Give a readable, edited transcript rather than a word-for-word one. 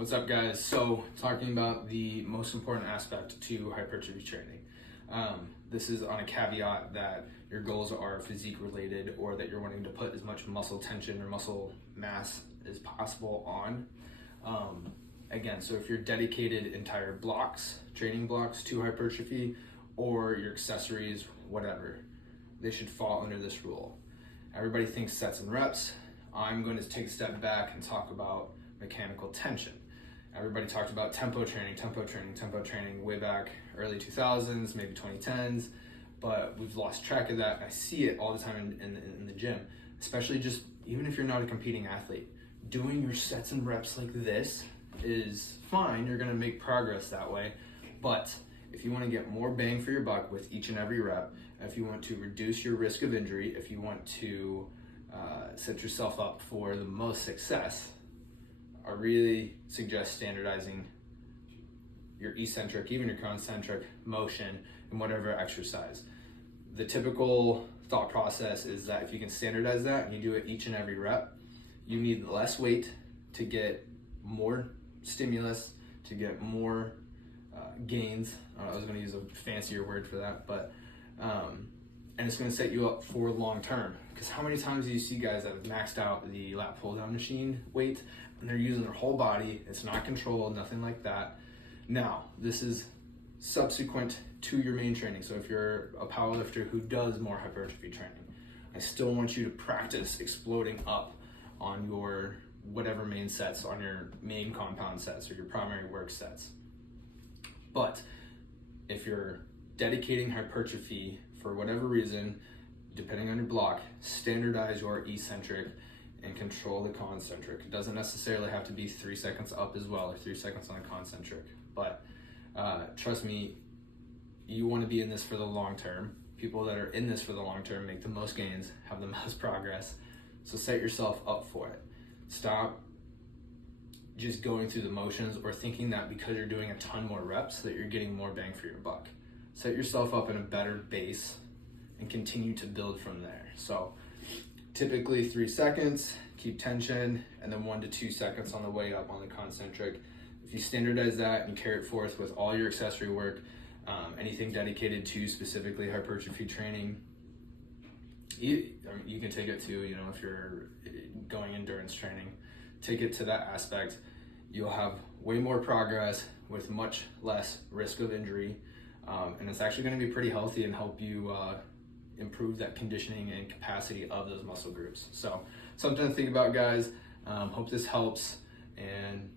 What's up, guys? So talking about the most important aspect to hypertrophy training. This is on a caveat that your goals are physique related or that you're wanting to put as much muscle tension or muscle mass as possible on. Again, so if you're dedicated entire blocks, training blocks to hypertrophy, or your accessories, whatever, they should fall under this rule. Everybody thinks sets and reps. I'm going to take a step back and talk about mechanical tension. Everybody talked about tempo training way back early 2000s, maybe 2010s, but we've lost track of that. I see it all the time in the gym, especially just even if you're not a competing athlete. Doing your sets and reps like this is fine. You're going to make progress that way, but if you want to get more bang for your buck with each and every rep, if you want to reduce your risk of injury, if you want to set yourself up for the most success, I really suggest standardizing your eccentric, even your concentric motion in whatever exercise. The typical thought process is that if you can standardize that and you do it each and every rep, you need less weight to get more stimulus, to get more gains. I was going to use a fancier word for that, but and it's going to set you up for long term. Because how many times do you see guys that have maxed out the lat pull down machine weight and they're using their whole body? It's not controlled, nothing like that. Now, this is subsequent to your main training. So if you're a powerlifter who does more hypertrophy training, I still want you to practice exploding up on your whatever main sets, on your main compound sets or your primary work sets. But if you're dedicating hypertrophy for whatever reason, depending on your block, standardize your eccentric and control the concentric. It doesn't necessarily have to be 3 seconds up as well, or 3 seconds on a concentric, but trust me, you want to be in this for the long term. People that are in this for the long term make the most gains, have the most progress, so set yourself up for it. Stop just going through the motions or thinking that because you're doing a ton more reps that you're getting more bang for your buck. Set yourself up in a better base and continue to build from there. So typically 3 seconds, keep tension, and then 1 to 2 seconds on the way up on the concentric. If you standardize that and carry it forth with all your accessory work, anything dedicated to specifically hypertrophy training, you can take it to, if you're going endurance training, take it to that aspect. You'll have way more progress with much less risk of injury, and it's actually going to be pretty healthy and help you improve that conditioning and capacity of those muscle groups. So something to think about, guys. Hope this helps, and